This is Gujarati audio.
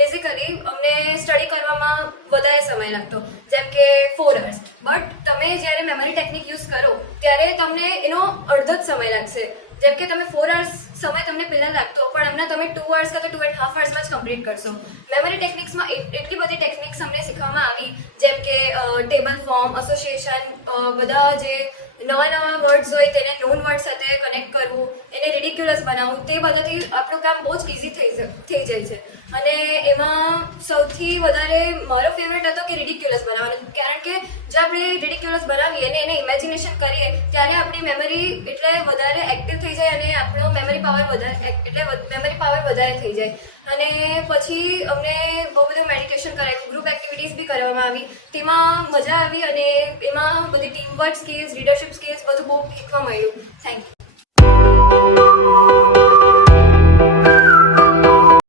બેઝિકલી અમને સ્ટડી કરવામાં વધારે સમય લાગતો, જેમ કે 4 hours. બટ તમે જ્યારે મેમરી ટેકનિક યુઝ કરો ત્યારે તમને એનો અડધો જ સમય લાગશે. જેમ કે તમે 4 hours સમય તમને પહેલાં લાગતો, પણ હમણાં તમે 2 hours કાં તો 2.5 hours જ કમ્પ્લીટ કરશો. મેમરી ટેકનિક્સમાં એટલી બધી ટેકનિક્સ અમને શીખવામાં આવી, જેમ કે ટેબલ ફોર્મ, એસોસિએશન, બધા જે નવા વર્ડ્સ હોય તેને નોન વર્ડ સાથે કનેક્ટ કરવું, એને રિડિક્યુલસ બનાવવું, તે બધાથી આપણું કામ બહુ જ ઇઝી થઈ જાય છે. અને એમાં સૌથી વધારે મારો ફેવરેટ હતો કે રિડિક્યુલસ બનાવવાનું, કારણ કે જો આપણે રિડિક્યુલસ બનાવીએ અને એને ઇમેજિનેશન કરીએ ત્યારે આપણી મેમરી એટલે વધારે એક્ટિવ થઈ જાય અને આપણો મેમરી પાવર વધારે થઈ જાય. અને પછી અમને બહુ બધું મેડિટેશન કરાવ્યું, ગ્રુપ એક્ટિવિટીઝ બી કરવામાં આવી, તેમાં મજા આવી અને એમાં બધી team work skills, leadership skills બધું બહુ શીખવા મળ્યું. Thank you.